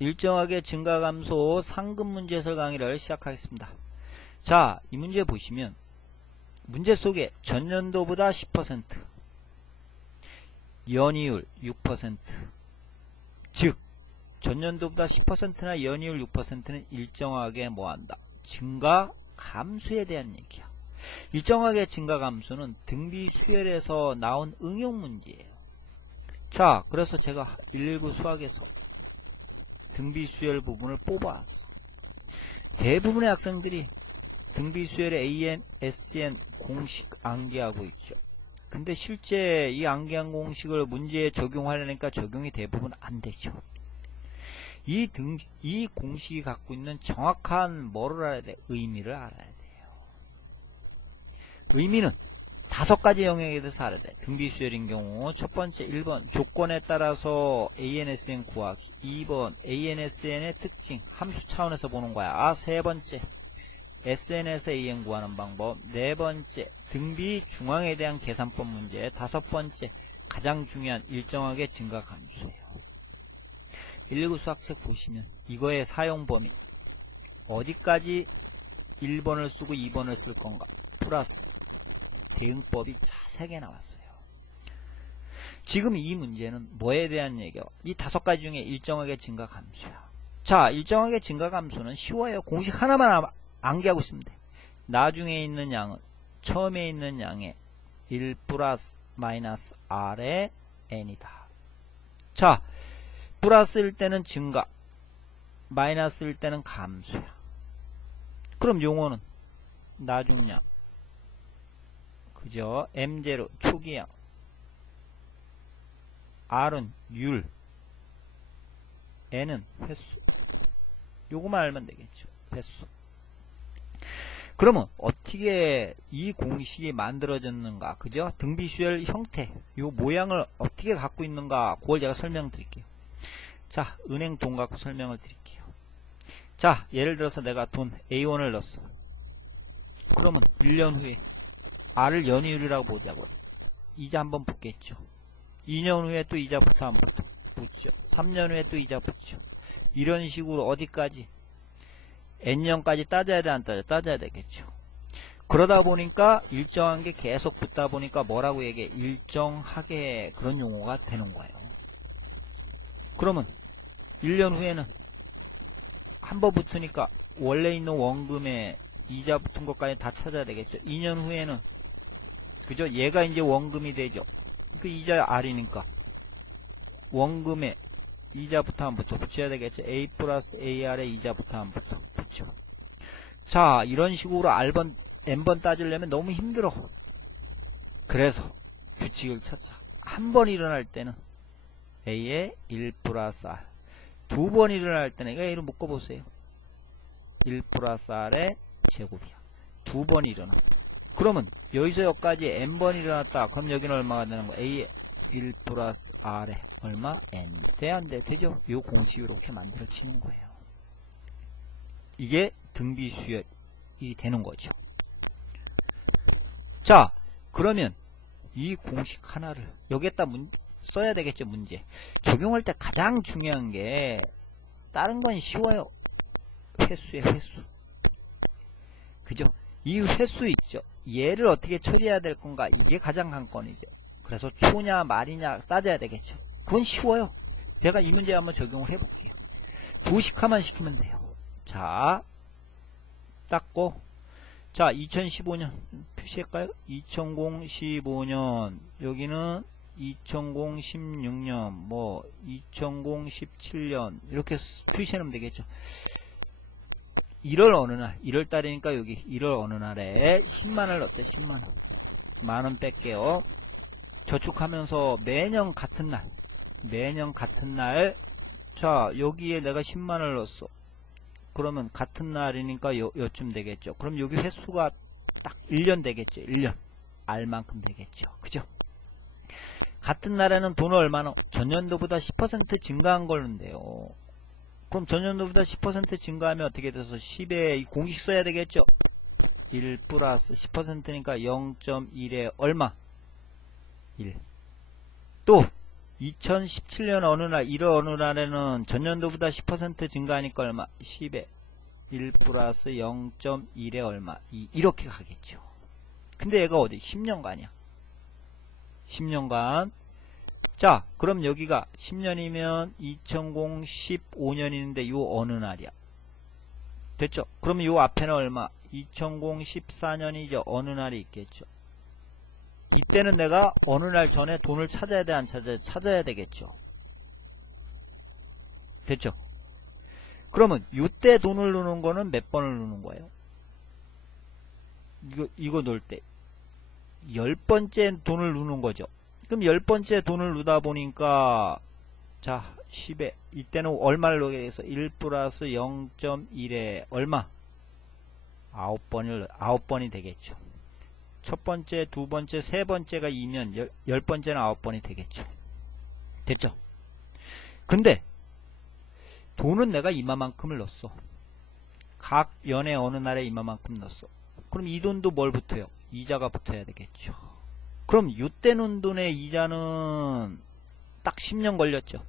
일정하게 증가감소 상금 문제 해설 강의를 시작하겠습니다. 자, 이 문제 보시면 문제 속에 전년도보다 10%, 연이율 6%, 즉 전년도보다 10%나 연이율 6%는 일정하게 뭐한다? 증가 감소에 대한 얘기야. 일정하게 증가 감소는 등비 수열에서 나온 응용 문제예요. 자, 그래서 제가 119 수학에서 등비 수열 부분을 뽑아왔어. 대부분의 학생들이 등비 수열의 AN, SN 공식 암기하고 있죠. 근데 실제 이 암기한 공식을 문제에 적용하려니까 적용이 대부분 안 되죠. 이 공식이 갖고 있는 정확한 뭐를 알아야 돼? 의미를 알아야 돼요. 의미는 5가지 영역에 대해서 알아야 돼. 등비수열인 경우 첫 번째 1번 조건에 따라서 ANSN 구하기, 2번 ANSN의 특징 함수 차원에서 보는 거야. 세 번째 SN에서 AN 구하는 방법, 네 번째 등비 중앙에 대한 계산법 문제, 다섯 번째 가장 중요한 일정하게 증가 감소예요. 119 수학책 보시면 이거의 사용 범위 어디까지 1번을 쓰고 2번을 쓸 건가 플러스 대응법이 자세하게 나왔어요. 지금 이 문제는 뭐에 대한 얘기요? 이 5가지 중에 일정하게 증가 감소야. 자, 일정하게 증가 감소는 쉬워요. 공식 하나만 암기하고 있으면 돼. 나중에 있는 양은 처음에 있는 양의 1 플러스 마이너스 R의 N이다. 자, 플러스일 때는 증가, 마이너스일 때는 감소야. 그럼 용어는 나중량, 그죠? M0 초기양, R은 율, N은 횟수. 요거만 알면 되겠죠. 횟수. 그러면 어떻게 이 공식이 만들어졌는가, 그죠? 등비수열 형태, 요 모양을 어떻게 갖고 있는가, 그걸 제가 설명드릴게요. 자, 은행 돈 갖고 설명을 드릴게요. 자, 예를 들어서 내가 돈 A1을 넣었어. 그러면 1년 후에 R을 연이율이라고 보자고. 이자 한번 붙겠죠. 2년 후에 또 이자부터 한번 붙죠. 3년 후에 또 이자 붙죠. 이런 식으로 어디까지? N년까지 따져야 돼, 안 따져? 따져야 되겠죠. 그러다 보니까 일정한 게 계속 붙다 보니까 뭐라고 얘기해? 일정하게 그런 용어가 되는 거예요. 그러면 1년 후에는 한 번 붙으니까 원래 있는 원금에 이자 붙은 것까지 다 찾아야 되겠죠. 2년 후에는 그죠? 얘가 이제 원금이 되죠. 그 이자 R이니까 원금에 이자부터 한 번 붙여야 되겠죠. A 플러스 AR의 이자부터 한 번 붙여. 자, 이런 식으로 R번, N번 따지려면 너무 힘들어. 그래서 규칙을 찾자. 한 번 일어날 때는 A의 1 플러스 R, 2번 일어날 때는 이거 A로 묶어보세요. 1 플러스 R의 제곱이야. 2번 일어나. 그러면 여기서 여기까지 N번 일어났다. 그럼 여기는 얼마가 되는 거야? A의 1 플러스 R에 얼마? N. 돼, 안 돼? 되죠? 이 공식이 이렇게 만들어지는 거예요. 이게 등비수열이 되는 거죠. 자, 그러면 이 공식 하나를 여기에다 써야 되겠죠, 문제. 적용할 때 가장 중요한 게 다른 건 쉬워요. 횟수의 횟수. 그죠? 이 횟수 있죠? 얘를 어떻게 처리해야 될 건가? 이게 가장 관건이죠. 그래서 초냐 말이냐 따져야 되겠죠. 그건 쉬워요. 제가 이 문제 한번 적용을 해볼게요. 도식화만 시키면 돼요. 자, 닦고, 자, 2015년 표시할까요? 2015년 여기는 2016년 뭐 2017년 이렇게 표시하면 되겠죠. 1월 어느 날, 1월 달이니까 여기 1월 어느 날에 10만원을 넣었대. 10만원. 만원 뺄게요. 저축하면서 매년 같은 날, 자, 여기에 내가 10만원을 넣었어. 그러면 같은 날이니까 요쯤 되겠죠. 그럼 여기 횟수가 딱 1년 되겠죠. 1년. R만큼 되겠죠. 그죠? 같은 날에는 돈을 얼마나? 전년도보다 10% 증가한 걸로인데요. 그럼 전년도보다 10% 증가하면 어떻게 돼서 10에 이 공식 써야 되겠죠. 1 플러스 10%니까 0.1에 얼마? 1. 또 2017년 어느 날, 1월 어느 날에는 전년도보다 10% 증가하니까 얼마? 10에 1 플러스 0.1에 얼마? 이렇게 가겠죠. 근데 얘가 어디? 10년간이야. 10년간. 자, 그럼 여기가 10년이면 2015년인데 요 어느 날이야? 됐죠? 그러면 요 앞에는 얼마? 2014년이죠. 어느 날이 있겠죠. 이때는 내가 어느 날 전에 돈을 찾아야 돼, 안 찾아야 돼? 찾아야 되겠죠. 됐죠? 그러면 요때 돈을 넣는 거는 몇 번을 넣는 거예요? 이거 넣을 때 10번째 돈을 넣는 거죠. 그럼 10번째 돈을 넣다 보니까 자 10에 이때는 얼마를 넣게 돼서 1 플러스 0.1에 얼마? 9번이 되겠죠. 첫 번째, 두 번째, 세 번째가 2면 10번째는 9번이 되겠죠. 됐죠? 근데 돈은 내가 이만큼을 넣었어. 각 연의 어느 날에 이만큼 넣었어. 그럼 이 돈도 뭘 붙어요? 이자가 붙어야 되겠죠. 그럼 요때 넣은 돈의 이자는 딱 10년 걸렸죠.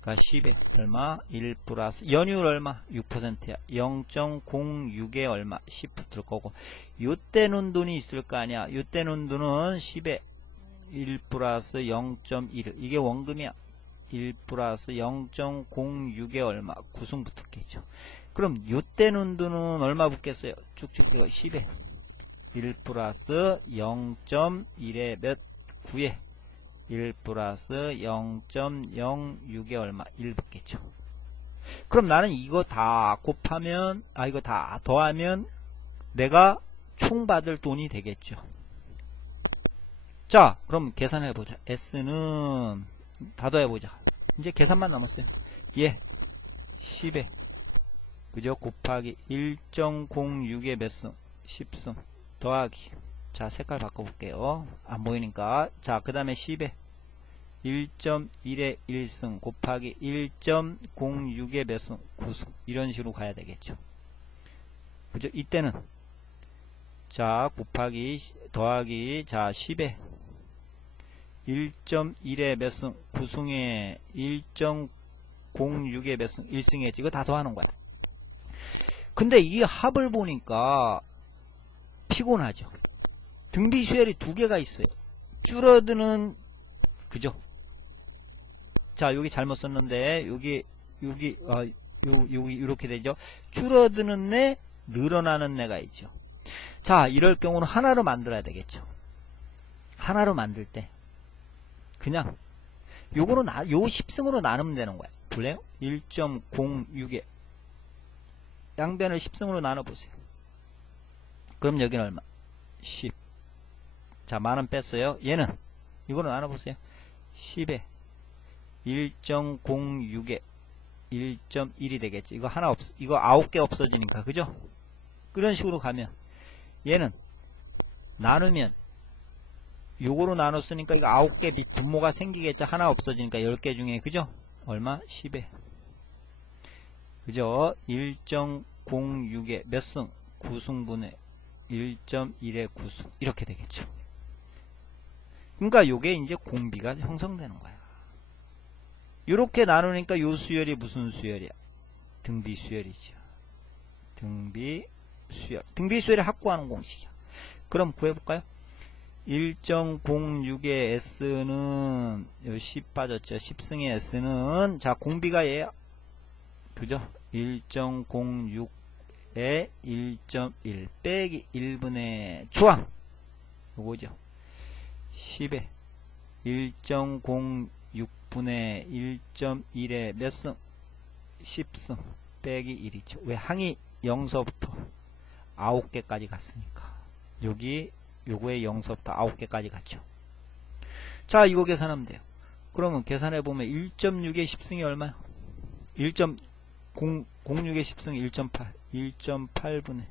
그러니까 10에 얼마? 1 플러스 연율 얼마? 6%야. 0.06에 얼마? 10 붙을 거고 요때 넣은 돈이 있을 거 아니야. 요때 넣은 돈은 10에 1 플러스 0.1 이게 원금이야. 1 플러스 0.06에 얼마? 9승 붙었겠죠. 그럼 요때 넣은 돈은 얼마 붙겠어요? 쭉쭉 되고 10에 1 플러스 0.1에 몇? 9에 1 플러스 0.06에 얼마? 1 붙겠죠. 그럼 나는 이거 다 곱하면 이거 다 더하면 내가 총 받을 돈이 되겠죠. 자 그럼 계산해보자. S는 다 더해보자. 이제 계산만 남았어요. 예 10에 그죠? 곱하기 1.06에 몇 승? 10승 더하기 자 색깔 바꿔볼게요. 안 보이니까. 자 그 다음에 10에 1.1에 1승 곱하기 1.06에 몇 승? 9승 이런 식으로 가야 되겠죠. 그죠? 이때는 자 곱하기 더하기 자 10에 1.1에 몇 승? 9승에 1.06에 몇 승? 1승에 했지. 이거 다 더하는 거야. 근데 이 합을 보니까 피곤하죠. 등비 수열이 두 개가 있어요. 줄어드는 그죠? 자 여기 잘못 썼는데 여기 이렇게 되죠. 줄어드는 애 늘어나는 애가 있죠. 자 이럴 경우는 하나로 만들어야 되겠죠. 하나로 만들 때 그냥 요거는 요 10승으로 나누면 되는 거야. 볼래요? 1.06에 양변을 10승으로 나눠보세요. 그럼 여기는 얼마? 10. 자 만원 뺐어요. 얘는 이거로 나눠보세요. 10에 1.06에 1.1이 되겠지. 이거 하나 이거 9개 없어지니까 그죠? 그런 식으로 가면 얘는 나누면 요거로 나눴으니까 이거 9개 분모가 생기겠죠. 하나 없어지니까 10개 중에 그죠? 얼마? 10에 그죠? 1.06에 몇 승? 9승분의 1.1에 9승 이렇게 되겠죠. 그러니까 요게 이제 공비가 형성되는 거야. 요렇게 나누니까 요 수열이 무슨 수열이야? 등비 수열이죠. 등비 수열. 등비 수열을 확보하는 공식이야. 그럼 구해볼까요? 1.06의 S는 10 빠졌죠. 10승의 S는 자 공비가 얘야. 그죠? 1.06에 1.1 빼기 1분의 조항 요거죠. 10에 1.06분의 1.1에 몇 승? 10승 빼기 1이죠. 왜? 항이 0서부터 9개까지 갔으니까 여기 요거에 0서부터 9개까지 갔죠. 자 이거 계산하면 돼요. 그러면 계산해보면 1.6의 10승이 얼마야? 1.06의 10승 1.8 1.8분의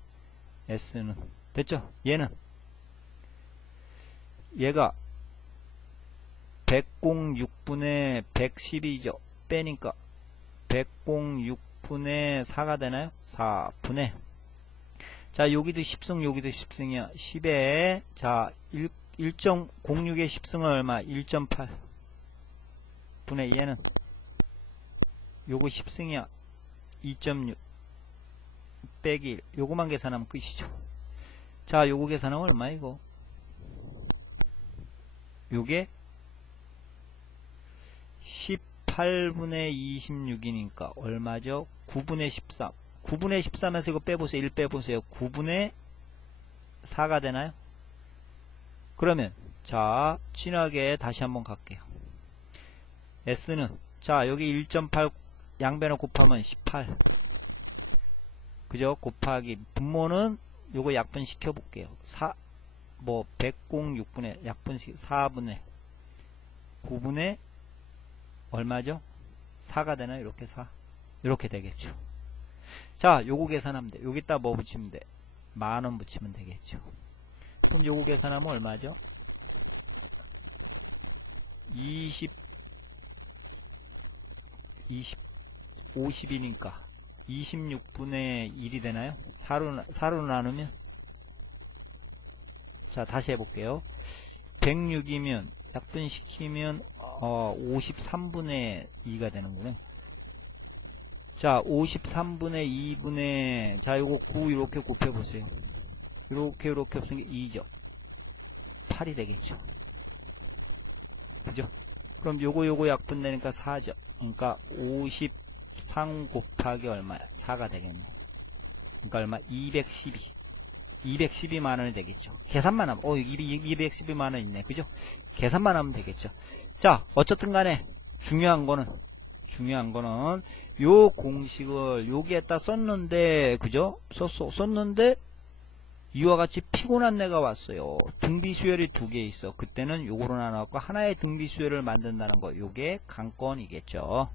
S는 됐죠? 얘가 106분의 112죠. 빼니까 106분의 4가 되나요? 4분의 자 여기도 10승 여기도 10승이야. 10에 자 1.06의 10승은 얼마? 1.8 26분의 얘는 요거 10승이야. 2.6 빼기 1. 요거만 계산하면 끝이죠. 자, 요거 계산하면 얼마 이거? 요게 18분의 26이니까 얼마죠? 9분의 13. 9분의 13에서 이거 빼보세요. 1 빼보세요. 9분의 4가 되나요? 그러면 자, 진하게 다시 한번 갈게요. S는 자, 여기 1.8 양변을 곱하면 18. 그죠? 곱하기 분모는 요거 약분 시켜 볼게요. 106분의 약분식 4분의 9분의 얼마죠? 4가 되나요? 이렇게 4. 이렇게 되겠죠. 자, 요거 계산하면 돼. 여기다 뭐 붙이면 돼? 10,000원 붙이면 되겠죠. 그럼 요거 계산하면 얼마죠? 50이니까 26분의 1이 되나요? 4로 나누면 자, 다시 해볼게요. 106이면 약분시키면 53분의 2가 되는구나. 자, 53분의 2분의 자, 요거 9 이렇게 곱해보세요. 이렇게 없으니까 2죠. 8이 되겠죠. 그죠? 그럼 요거 약분 내니까 4죠. 그러니까 53 곱하기 얼마야? 4가 되겠네. 그러니까 얼마? 212만원이 되겠죠. 계산만 하면 212만원 있네. 그죠? 계산만 하면 되겠죠. 자, 어쨌든 간에 중요한 거는 요 공식을 여기에다 썼는데, 그죠? 썼는데 이와 같이 피곤한 애가 왔어요. 등비수열이 2개 있어. 그때는 요거로 나눠갖고 하나의 등비수열을 만든다는 거, 요게 관건이겠죠.